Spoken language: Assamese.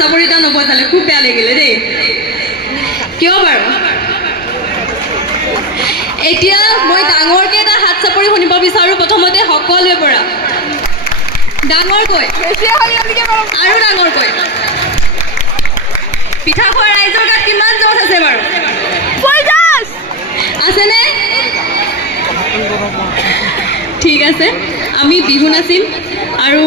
চাপৰি এটা নবজালে খুব বেয়া লাগিলে দেই কিয় বাৰু এতিয়া মই ডাঙৰকে এটা হাত চাপৰি শুনিব বিচাৰো প্ৰথমতে সকলোৰে পৰা ডাঙৰকৈ আৰু ডাঙৰকৈ পিঠা খোৱা ৰাইজৰ গাত কিমান জোচ আছে বাৰু আছেনে ঠিক আছে আমি বিহু নাচিম আৰু